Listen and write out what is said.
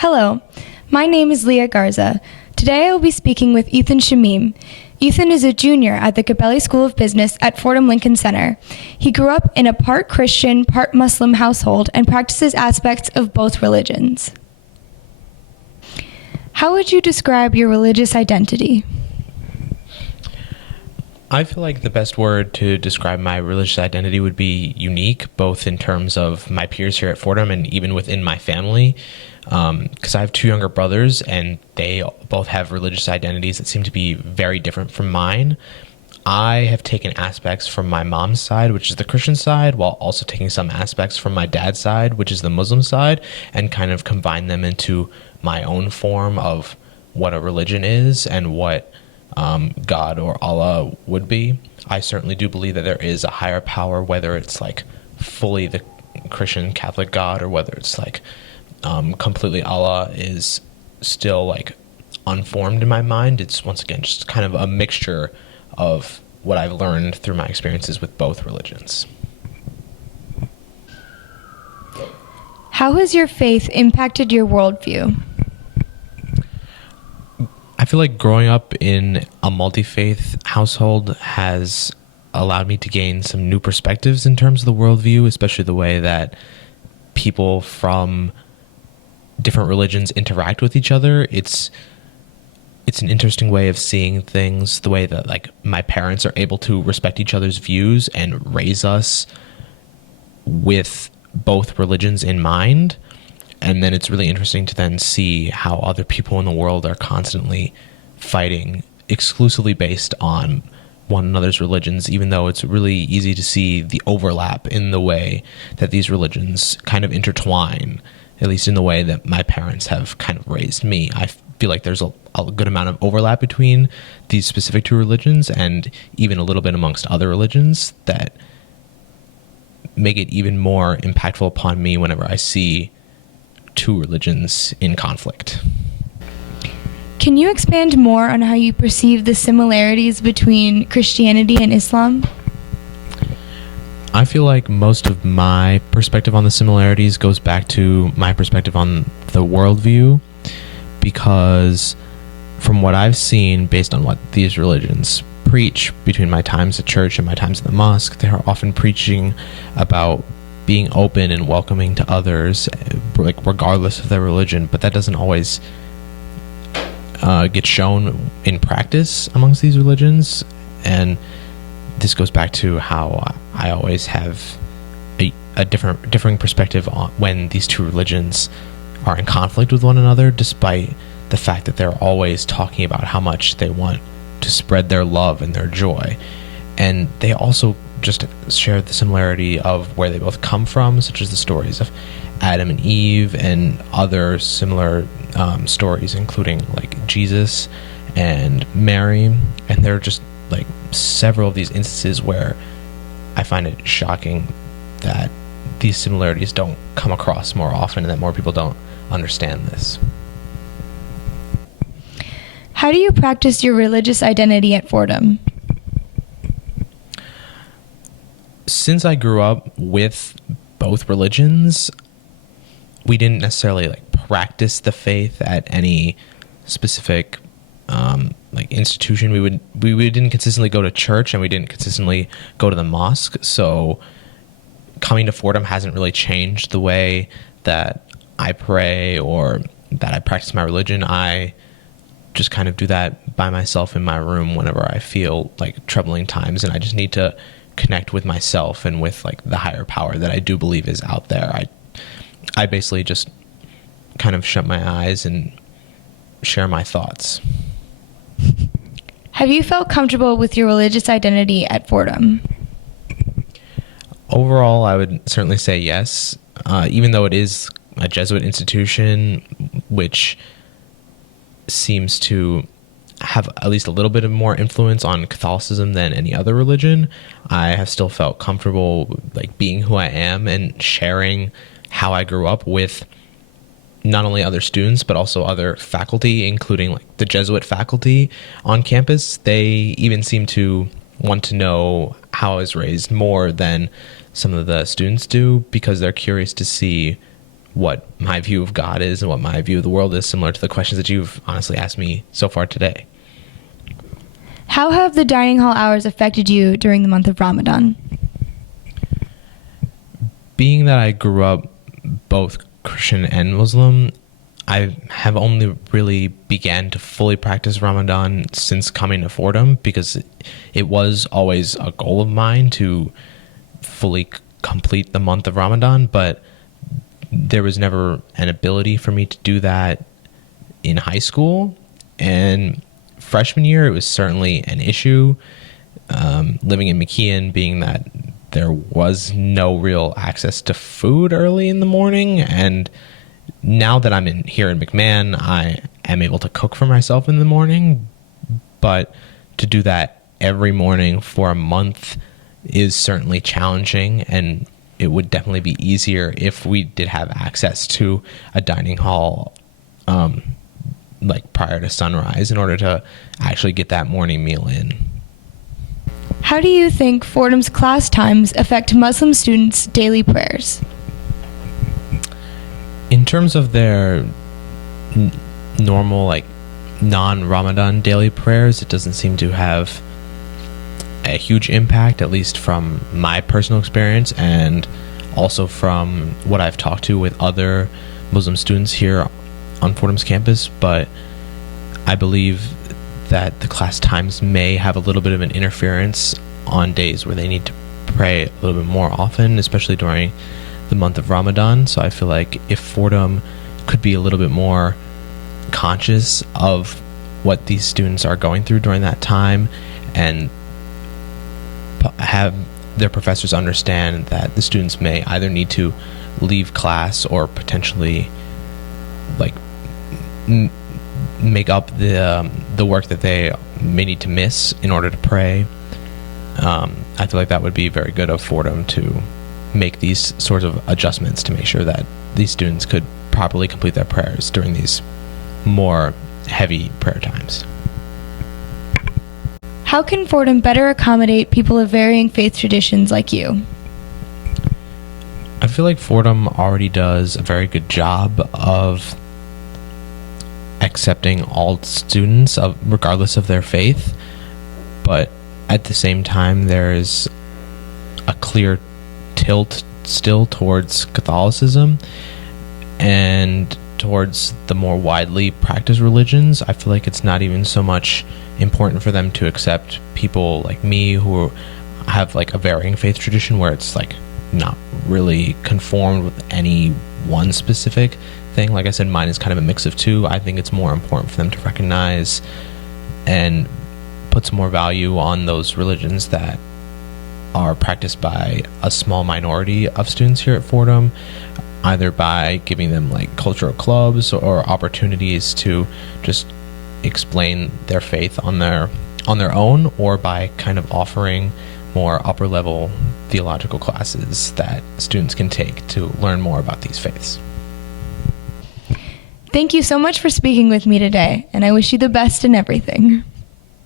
Hello, my name is Leah Garza. Today I will be speaking with Ethan Shamim. Ethan is a junior at the Cabelli School of Business at Fordham Lincoln Center. He grew up in a part Christian, part Muslim household and practices aspects of both religions. How would you describe your religious identity? I feel like the best word to describe my religious identity would be unique, both in terms of my peers here at Fordham and even within my family. Because I have two younger brothers and they both have religious identities that seem to be very different from mine. I have taken aspects from my mom's side, which is the Christian side, while also taking some aspects from my dad's side, which is the Muslim side, and kind of combine them into my own form of what a religion is and what God or Allah would be. I certainly do believe that there is a higher power, whether it's like fully the Christian Catholic God or whether it's like completely Allah is still like unformed in my mind. It's once again just kind of a mixture of what I've learned through my experiences with both religions. How has your faith impacted your worldview? I feel like growing up in a multi-faith household has allowed me to gain some new perspectives in terms of the worldview, especially the way that people from different religions interact with each other. It's an interesting way of seeing things, the way that like my parents are able to respect each other's views and raise us with both religions in mind. And then it's really interesting to then see how other people in the world are constantly fighting exclusively based on one another's religions, even though it's really easy to see the overlap in the way that these religions kind of intertwine, at least in the way that my parents have kind of raised me. I feel like there's a good amount of overlap between these specific two religions and even a little bit amongst other religions that make it even more impactful upon me whenever I see two religions in conflict. Can you expand more on how you perceive the similarities between Christianity and Islam? I feel like most of my perspective on the similarities goes back to my perspective on the worldview, because from what I've seen, based on what these religions preach between my times at church and my times at the mosque, they're often preaching about being open and welcoming to others, like regardless of their religion, but that doesn't always get shown in practice amongst these religions. And this goes back to how I always have a differing perspective on when these two religions are in conflict with one another, despite the fact that they're always talking about how much they want to spread their love and their joy. And they also just share the similarity of where they both come from, such as the stories of Adam and Eve and other similar stories, including like Jesus and Mary. And there are just like several of these instances where I find it shocking that these similarities don't come across more often and that more people don't understand this. How do you practice your religious identity at Fordham? Since I grew up with both religions, we didn't necessarily like practice the faith at any specific like institution. We didn't consistently go to church and we didn't consistently go to the mosque. So coming to Fordham hasn't really changed the way that I pray or that I practice my religion. I just kind of do that by myself in my room whenever I feel like troubling times and I just need to connect with myself and with like the higher power that I do believe is out there. I basically just kind of shut my eyes and share my thoughts. Have you felt comfortable with your religious identity at Fordham? Overall, I would certainly say yes, even though it is a Jesuit institution, which seems to have at least a little bit of more influence on Catholicism than any other religion. I have still felt comfortable like being who I am and sharing how I grew up with not only other students but also other faculty, including like the Jesuit faculty on campus. They even seem to want to know how I was raised more than some of the students do, because they're curious to see what my view of God is and what my view of the world is, similar to the questions that you've honestly asked me so far today. How have the dining hall hours affected you during the month of Ramadan? Being that I grew up both Christian and Muslim, I have only really began to fully practice Ramadan since coming to Fordham, because it was always a goal of mine to fully complete the month of Ramadan, but there was never an ability for me to do that in high school. And freshman year, it was certainly an issue, living in McKeon, being that there was no real access to food early in the morning. And now that I'm here in McMahon, I am able to cook for myself in the morning, but to do that every morning for a month is certainly challenging, and it would definitely be easier if we did have access to a dining hall like prior to sunrise in order to actually get that morning meal in. How do you think Fordham's class times affect Muslim students' daily prayers? In terms of their normal, like, non-Ramadan daily prayers, it doesn't seem to have a huge impact, at least from my personal experience and also from what I've talked to with other Muslim students here on Fordham's campus. But I believe that the class times may have a little bit of an interference on days where they need to pray a little bit more often, especially during the month of Ramadan. So I feel like if Fordham could be a little bit more conscious of what these students are going through during that time, and have their professors understand that the students may either need to leave class or potentially like make up the work that they may need to miss in order to pray. I feel like that would be very good of Fordham to make these sorts of adjustments to make sure that these students could properly complete their prayers during these more heavy prayer times. How can Fordham better accommodate people of varying faith traditions like you? I feel like Fordham already does a very good job of accepting all students, regardless of their faith, but at the same time there is a clear tilt still towards Catholicism and towards the more widely practiced religions. I feel like it's not even so much important for them to accept people like me who have like a varying faith tradition where it's like not really conformed with any one specific thing. Like I said, mine is kind of a mix of two. I think it's more important for them to recognize and put some more value on those religions that are practiced by a small minority of students here at Fordham, either by giving them like cultural clubs or opportunities to just explain their faith on their own, or by kind of offering more upper level theological classes that students can take to learn more about these faiths. Thank you so much for speaking with me today, and I wish you the best in everything.